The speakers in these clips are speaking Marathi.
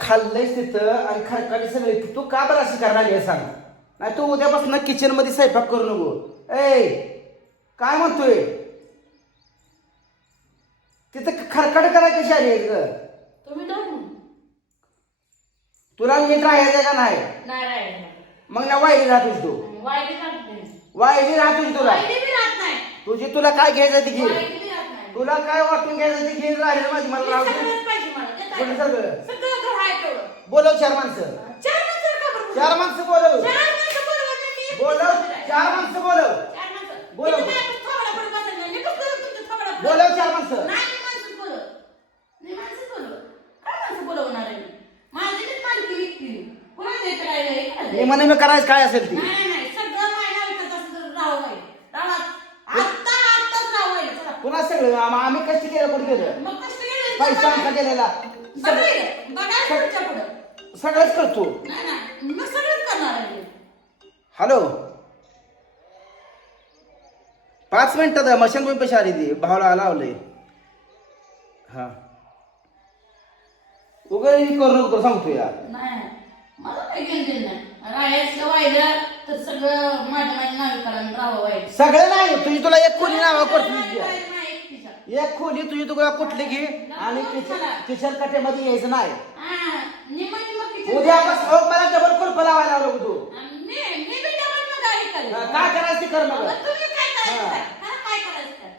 खाल्लंयस तिथं आणि खरकाडी सगळे तू का बरं अशी करायला लागली आहे सांग? नाही तू उद्यापासून किचनमध्ये स्वयंपाक करू नको. ए काय म्हणतोय? तिथं खरकड करायची ग तुम्ही जाऊन तुला नीट राहायचं का नाही? नाही राहिले मग ना वायली राहतोस तू. नाही. वायली राहतोस तुला. वाईट बी राहत नाही. तुझी तुला काय घ्यायचं ते घे. वाईट बी राहत नाही. तुला काय वाटून घ्यायचं ते घे राहील माझी मला हे राहू दे. सगळंच पाहिजे मला देता कोणी येतं. सगळं? बोलव चार माणसं चार माणसं का बरं बोलू? चार माणसं बोलव चार माणसं बोलवत नाही, मी एकटीच बोलव बसलेली आहे. चार माणसं बोलव चार माणसं. बोलव. इथं काय आपण थोबाडा पडून बसायला नाही. मी कसं करू तुमच्या थोबाडा पडून? बोलव चार माणसं नाही, मी माणसंच बोलवत. मी माणसंच बोलवत. काय माणसं बोलवणार आहे मी? माझी मीच मालकी विकती. कोणाला द्यायचं काय नाही, कोणाला मी द्यायचं? म्हणे मी करायचं काय असेल ती नाही, नाही, नाही. सगळं विकत असं तर. आत्ता, आत्ताच. चला. पुन्हा सगळं आम- आम्ही कष्ट केलं कुठे केलं मग कष्ट केले पैसा आमचा केलेला तुमच्या पुढं. सगळंच करतो नाही, नाही. मग सगळंच करणार आहे मी. हॅलो पाच मिनिटात मशीन पण पैसे आली ती भावला लावलंय हा उगाच करू नको तुला सांगतो या नाही मला काही घेणं देणं नाही राहायचं वाहिलं तर सगळं माझ्या माझ्या राहावं वाईट सगळं नाही तुझी तुला एक खोली नाव करतो तुझी. नाही. एक खोली तुझी तुला कुठली घे? आणि किचन किचन कट्यामध्ये यायचं नाही. किचन. उद्यापासून हो, मला डबल कुलप लावायला लावलं तू काय करायचं ते कर मग. मग तुम्ही काय करायचं? हा. काय? खरं काय करायचं काय?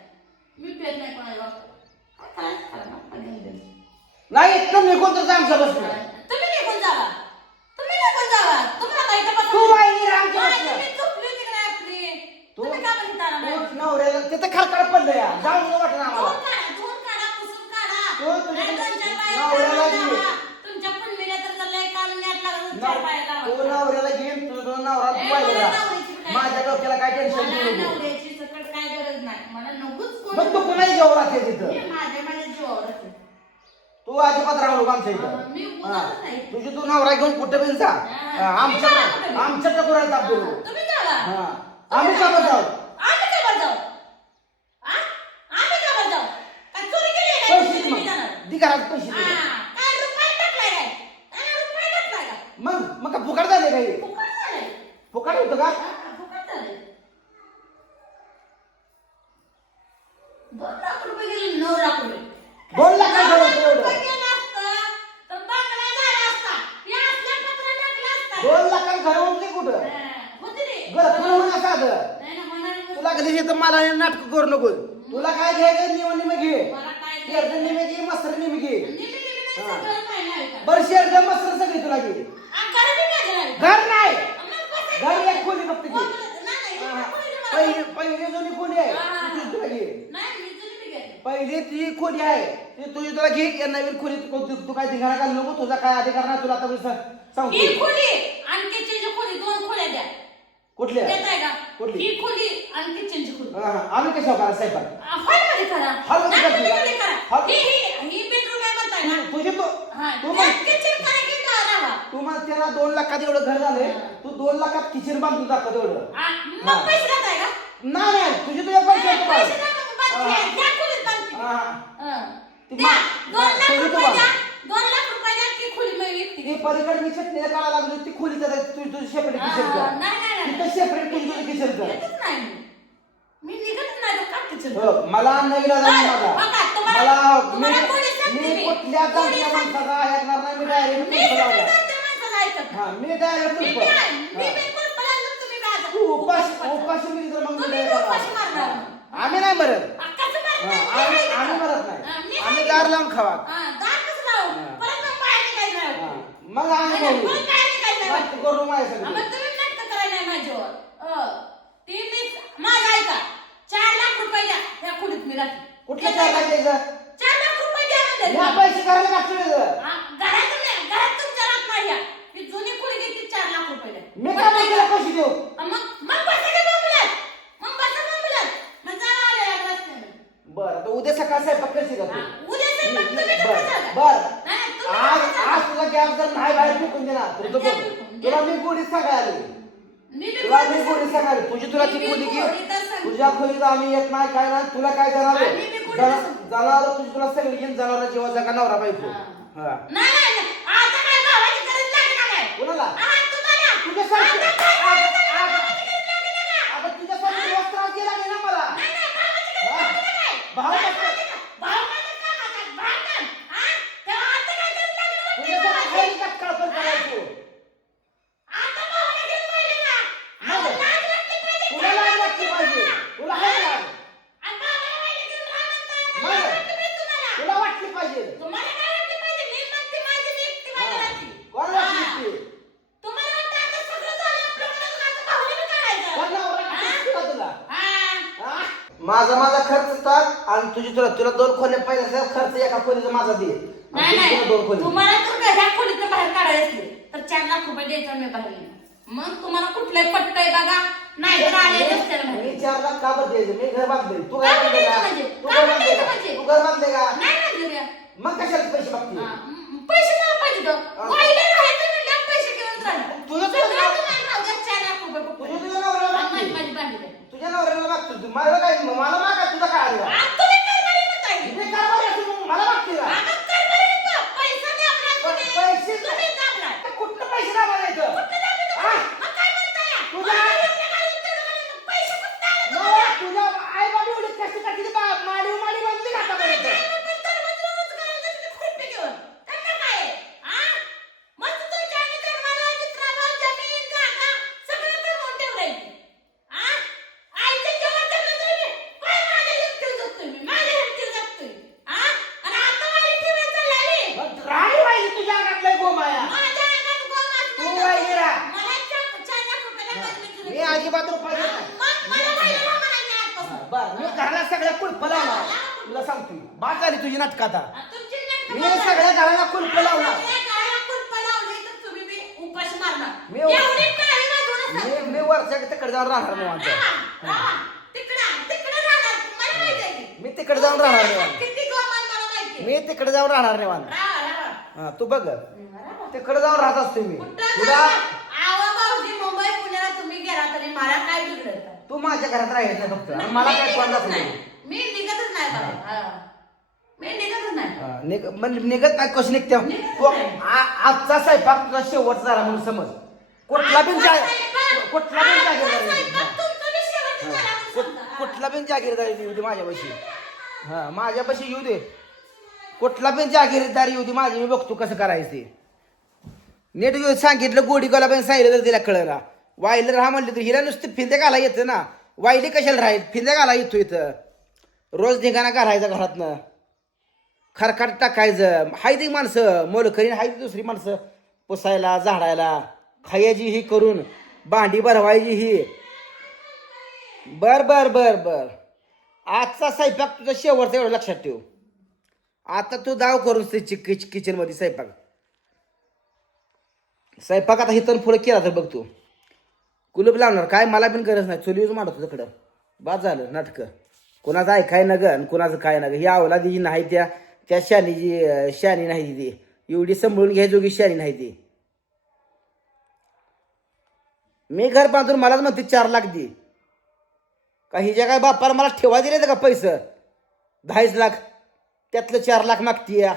मी पेत नाही कोणाला वापरत. काय करायचं करा ना, काय घेणं देणं. नाही इतकं निघून तर आमच्या बसलं तुम्ही निघून जावा तुम्ही निघून जावा तुम्हाला काही तपास तू वाहिनी रे आमच्या नाही, बसलं. तुम्ही झोपली होती का नाही आपली? तू- तुम्ही का बरं इथं आला नाही? तू नवऱ्याला तिथं खडखड पडलं या जाऊन वाटत आम्हाला धुवून काढा, धुवून काढा, पुसून काढा. तू तुझ्या नाही, दोन चार बाया नवऱ्याला काढून घे. जावा. तुमच्या पुंडलीला तर जर लय काम न्याट लागलं तर चार बाया लावा. घेईन तुझा नवरा तू पाहिजे माझ्या डोक्याला काय टेन्शन मला देऊ नको नवऱ्याची सकट काय गरज नाही. मला नकोच कोण. मग तू राहते मी तिथं माझ्या माझ्या जीवावर आहे. तू अजिबात राहू नको आमच्या मी इथं. नाही. तुझी तू नवरा घेऊन कुठे पण जा हा. आमच्या कुठे. आमच्या टकोराला ताप देऊ नको. तुम्ही जावा. हा. तुम्ही आम्ही का बरं जाऊ आम्ही का बरं जाऊ? आ? आम्ही का बरं जाऊ? काय चोरी केली आहे का? पैसे दे तुम्ही मग जाणार? दि घरात पैसे हा, दे काय रुपये टाकलाय काय? काय रुपये टाकलाय का? मग मग का फुकट झाले काही फुकट झालंय. फुकट होतं का हा, फुकट झालंय. दोन लाख रुपये गेले, नऊ लाख रुपये. दोन लाख झालं लाख एवढं. दोन लाखात घर कुठं. घर तुला गं? तुला कधी तर मला नाटक करू नको. तुला काय घ्यायचं निवड निमे घे. काय शेरड निमे घे मस्तर निमे घे. निम्मी निम्मी नाही, सगळं पाहिलं आहे का? बरं शेरड मस्तर सगळी तुला घे आ, घरं बी माझं आहे. घर नाही मग कसं घर एक खोली फक्त घे बोलत नाही, नाही, हा, हा. कोणी मला- पहिली पहिली जुनी खोली आहे हा, हा, ती हा. तुला घे नाही, मी तुझी बी पहिली ती खोली आहे ती तुझी तुला घे या नवीन खोली तू काय धिंगाणा घालू नको तुझा काय अधिकार नाही तुला आता मी सा- ही खोली आणि किचनची खोली दोन खोल्या द्या कुठली आहे? देताय का कुठली? ही खोली आणि किचनची खोली हा, हा. आम्ही कशा करा स्वयंपाक आ, हॉलमध्ये करा हॉलमध्ये नाही, करा. खोलीमध्ये करा. हॉल- ही ही ही बेडरूम आहे म्हणताय ना तुझी तू हा, तू किचन करा की म्हण त्याला दोन लाखात एवढं घर झालंय हा. तू दोन लाखात किचन बांधून दाखव हा. मग पैसे देताय का नाही नाही तुझे तुझ्या पैसे नाही, आहेत पैसे तुम्हाला. द्या मग बाकी आहे. द्या पलीकडे मी चटणीला काढायला लागली ती खोली तर तुझी तुझी सेपरेट किचन कर. सेपरेट केली तुझी किचन कर. मी. मी? हो, मला नवीन जाणार माझा मला मी- मी मी? कुठल्या सांगते? माणसाचा ऐकणार नाही मी डायरेक्ट मी. हा मी डायरेक्ट मी. मी उपाशी उपाशी मिली तर मग मी. आम्ही नाही मरत. आम्ही आम्ही? मरत नाही आम्ही दार? लावून खावा मग आम्ही बघू. नाटक करू माझ्या सगळं. चार लाख. कुठल्या द्यायचं चार लाख रुपये द्या म्हणले. या पैसे करायला लागतील. मी काय पैसे पैसे देऊ मग मग बसा का बोंबलत? मग बसा बोंबलत. मग जा आल्या या रस्त्याने. बरं तर उद्या सकाळ स्वयंपाक करशील का तू उद्या स्वयंपाक तुम्ही बर करता का? बर नाही, तुम्ही आज करता आज? तुला गॅस जर नाही बाहेर फेकून देणार तर तो द्या बघ. तुला. मी गोडीत सांगायला आली. मी बी तुला मी गोडीत सांगायला आली. तुझी तुला ती मी बी खोली की गोडीतच सांगते. तुझ्या खोलीत आम्ही येत नाही काय नाही तुला काय जाणार आम्ही बी गोडीतच सांगते. जनावर तुझी तुला सगळी घेऊन जनावर जेव्हा जगा नवरा बायको हा. नाही. तुझ्यासाठी खायला तत्काळ पण करायचो आता भावाला घेऊन पाहिलं ना? मग? अहो, लाज वाटली पाहिजे तुला लाज वाटली पाहिजे तुला आहे लाज आणि भावाला वाहिलं घेऊन राहा म्हणताय. आता मग? लाज वाटली पाहिजे तुम्हाला? तुला वाटली पाहिजे तुम्हाला काय वाटली पाहिजे? मी म्हणते माझी मी एकटी माझी राहते. कोण हा. वाटली ती? तुम्हाला वाटतं आता सगळं झालं आपलं म्हणून आता भावाला बी काढायचं. कोण नवरा हा? किती तुला तुला हा. हा? माझा माझा खर्च टाक आणि तुझी तुला तुला दोन खोल्या पाहिजे खर्च एका खोलीचा माझा दे आणि नाही तुला दोन नाही खोली तुम्हाला बाहेर काढायचं तर चार लाख रुपये द्यायचा मी बाहेर येईन. मग तुम्हाला कुठलंही पटतंय बघा नाही तर आले रस्त्याला बाहेर. मी चार लाख का बरं द्यायचं मी घर बांधले तू का घर बांधले द्यायचं का म्हणजे? तू का घर बांधले द्यायचं का म्हणजे? तू घर बांधले का नाही म्हणलं रे. मग कशाला पैसे मागते हा, म- पैसे मला पाहिजे. हा राहायचं म्हणल्यावर पैसे घेऊन राहिलं. तुझं सगळं तुझं- तुम्हाला राहू द्या, चार लाख रुपये फक्त. तुझ्या तुझ्या नवऱ्याला हा, माझी- मागते माझी बांधली आहे. तुझ्या नवऱ्याला मागतो तू मला काय मला मागा तुझा काय आला आ, तुम्ही कारभारी म्हणताय. मी कारभारी असतो मग मला मागते का आ, मग कारभारी म्हणता. पैसा दाबलाय तुम्ही. पैसे- तुम्ही दाबलाय. कुठं पैसे दाबायला येतं कुठं दाबलं तुम्ही? हा? मग काय म्हणताय? तुझ्या- मला एवढं घालून तेवढं घालून मग पैसे कुठं आले नवरा, तुम्हाला? तुझ्या आई बाबा एवढी कष्ट करते बा माडी माडी बांधली का आतापर्यंत काय म्हणतात? दरवाजावरच घालायचं तुम्ही खुरपी घेऊन. त्यांना काय आहे? आ? मस्त तुमच्या आणि जन्माला मित्राला जमीन, जागा सगळं कमवून ठेवलंय. आ? आईच्या जेव्हा जगलं तुम्ही, काय माझ्या एकटीव जगतोय मी, माझ्या एकटीव जगतोय. आ? आणि आता माझी ठेवायला चाललाय मी. मग राणी पाहिजे तुझ्या अंगातलं गोमाया माझ्या अंगात गोमात तू नाही वाहिली जगत. राहा. मला चार- चार लाख रुपये लागले की मी अजिबात रुपये देत नाही. मग मला वाहिलं राहा म्हणायचं आजपासून. बर मी घराला सगळ्या कुलप लावणार तुला सांगतो बाद झाली तुझी नाटक आता मी. सगळ्या घराला कुलप लावली. मी- मी. मी वरच्या तिकडे जाऊन राहणार आहे की. मी तिकडे जाऊन राहणार आहे. मी तिकडे जाऊन राहणार निवांत राहा, राहा. हा तू बघ. तिकडे जाऊन राहत असतो मी तुला जाणार? आवा भाऊजी मुंबई पुण्याला तुम्ही गेला तरी मला काय बिघडत तू माझ्या घरात राहायचं फक्त. आणि मला काय कोण दाखवलं नाही. मी निघतच नाही बाबा. हा. मी निघतच नाही. हा, निघ- म्हणजे निघत नाही कशी निघते? निघत तू नाही. आ- आजचा स्वयंपाक तुझा शेवटचा झाला म्हणून समज. कुठला बिन कुठला बिन जागीरदारी कुठ-. कुठला बिन जागीरदारी येऊ दे माझ्यापाशी. हा माझ्यापाशी येऊ दे. कुठला बिन जागीरदारी येऊ दे माझी मी बघतो कसं करायचं ते. नीट येऊन सांगितलं गोडी कोला पण सांगितलं तर तिला कळलं. वायलं राहा म्हणलं तर हिला नुसतं फिंदे घाला येतं ना. वायली कशाला राहील? फिंदे घाला येतो इथं. रोज धिंगाणा घालायचा घरातनं? खरखाट टाकायचं. हाय ती माणसं. मोलकरीन हाय ती दुसरी माणसं. पुसायला झाडायला. खायची ही करून. भांडी भरवायची ही. बर बर बर बर. आजचा स्वयंपाक तुझा शेवटचा एवढं लक्षात ठेव. आता तू दाव करून किचनमध्ये स्वयंपाक. स्वयंपाक आता इथं पुढे केला तर बघ तू. कुलूप लावणार काय मला पण गरज नाही. चुलीवर मांडतो तिकडं. बाद झालं नाटकं. कोणाचं ऐकाय न आणि कोणाचं काय नगं? ही अवलादी जी नाही त्या त्या शानीची शानी नाही ती. एवढी सांभाळून घ्यायजोगी शानी नाही ती. मी घर बांधून मलाच म्हणते चार लाख दे. का हिच्या काय बापाला मला ठेवा दिले का पैसे? दहाच लाख. त्यातलं चार लाख मागतीया.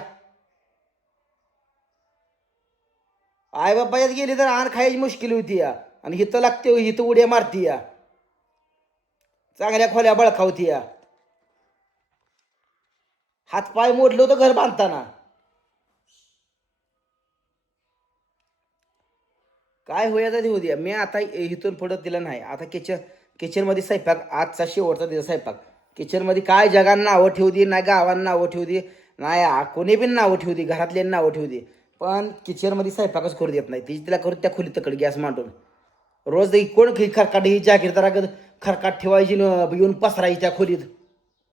आई बापाच्यात गेली तर आण खायची मुश्किल होती या. आणि हिथं लागते हिथं उड्या मारती या चांगल्या खोल्या बळखावती या हातपाय मोडलं होतं घर बांधताना. काय होया ते होऊ द्या मी आता इथून पुढं दिलं नाही. आता किचन किचनमध्ये स्वयंपाक आजचा शेवटचा दिवस स्वयंपाक. किचनमध्ये काय जगांना नावं ठेवू दे नाही गावांना नावं ठेवू दे नाही कोणी बी नावं ठेवू दे घरातले नावं ठेवू दे पण किचनमध्ये स्वयंपाकच करू देत नाही. ती तिला करू त्या खोलीत तकड गॅस मांडून. रोज कोण खरकाट ही जागीरदारागत खरकाट ठेवायची न येऊन पसरायची त्या खोलीत.